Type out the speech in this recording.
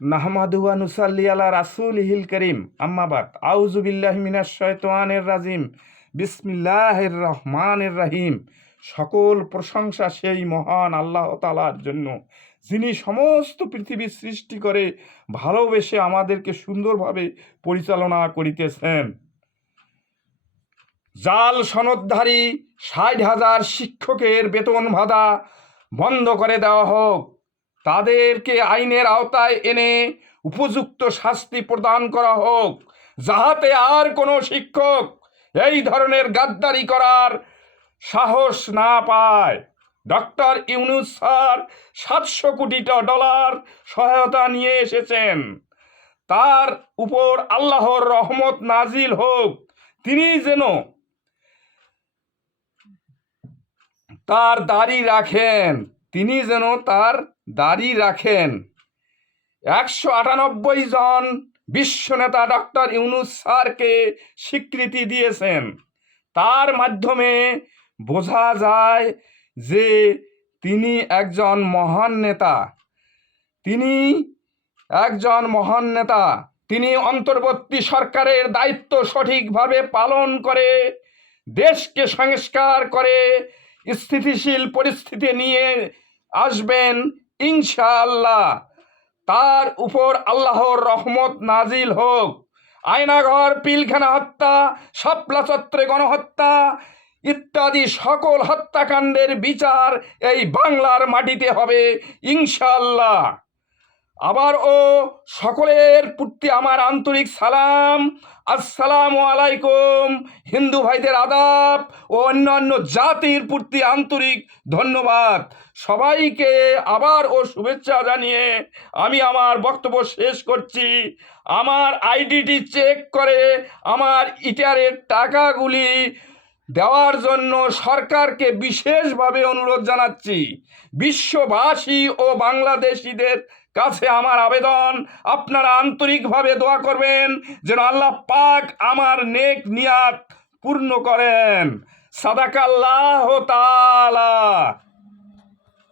নাহমাদু ওয়া নুসাল্লি আলা রাসূলিহিল কারীম, আম্মা বাদ। আউযু বিল্লাহি মিনাশ শাইতানির রাজিম। বিসমিল্লাহির রহমানির রহিম। সকল প্রশংসা সেই মহান আল্লাহ তাআলার জন্য, যিনি সমস্ত পৃথিবী সৃষ্টি করে ভালোবেসে আমাদেরকে সুন্দরভাবে পরিচালনা করিতেছেন। জাল সনদধারী ৬০,০০০ শিক্ষকের বেতন ভাতা বন্ধ করে দেওয়া হোক। তাদেরকে আইনের আওতায় এনে উপযুক্ত শাস্তি প্রদান করা হোক, যাহাতে আর কোনো শিক্ষক এই ধরনের গাদ্দারি করার সাহস না পায়। ডক্টর ইউনূস স্যার $৭০০ কোটি সহায়তা নিয়ে এসেছেন। তার উপর আল্লাহর রহমত নাজিল হোক। তিনি যেন তার দাড়ি রাখেন। ১৯৮ জন বিশ্বনেতা ডক্টর ইউনূস স্যারকে স্বীকৃতি দিয়েছেন। তার মাধ্যমে বোঝা যায় যে তিনি একজন মহান নেতা। তিনি অন্তর্বর্তী সরকারের দায়িত্ব সঠিকভাবে পালন করে দেশকে সংস্কার করে স্থিতিশীল পরিস্থিতি নিয়ে আসবেন ইনশাআল্লাহ। তার উপর আল্লাহর রহমত নাজিল হোক। আয়নাঘর, পিলখানা হত্যা, শাপলা চত্বরে গণহত্যা ইত্যাদি সকল হত্যাকাণ্ডের বিচার এই বাংলার মাটিতে হবে ইনশাআল্লাহ। আবারও সকলের প্রতি আমার আন্তরিক সালাম। আসসালামু আলাইকুম। হিন্দু ভাইদের আদাব ও অন্যান্য জাতির প্রতি আন্তরিক ধন্যবাদ। সবাইকে আবারও শুভেচ্ছা জানিয়ে আমি আমার বক্তব্য শেষ করছি। আমার আইডিটি চেক করে আমার ইটারের টাকাগুলি দেওয়ার জন্য সরকারকে বিশেষভাবে অনুরোধ জানাচ্ছি। বিশ্ববাসী ও বাংলাদেশিদের কাছে আমার আবেদন, আপনারা আন্তরিকভাবে দোয়া করবেন যেন আল্লাহ পাক আমার নেক নিয়াত পূর্ণ করেন। সাদাকাল্লাহু তাআলা।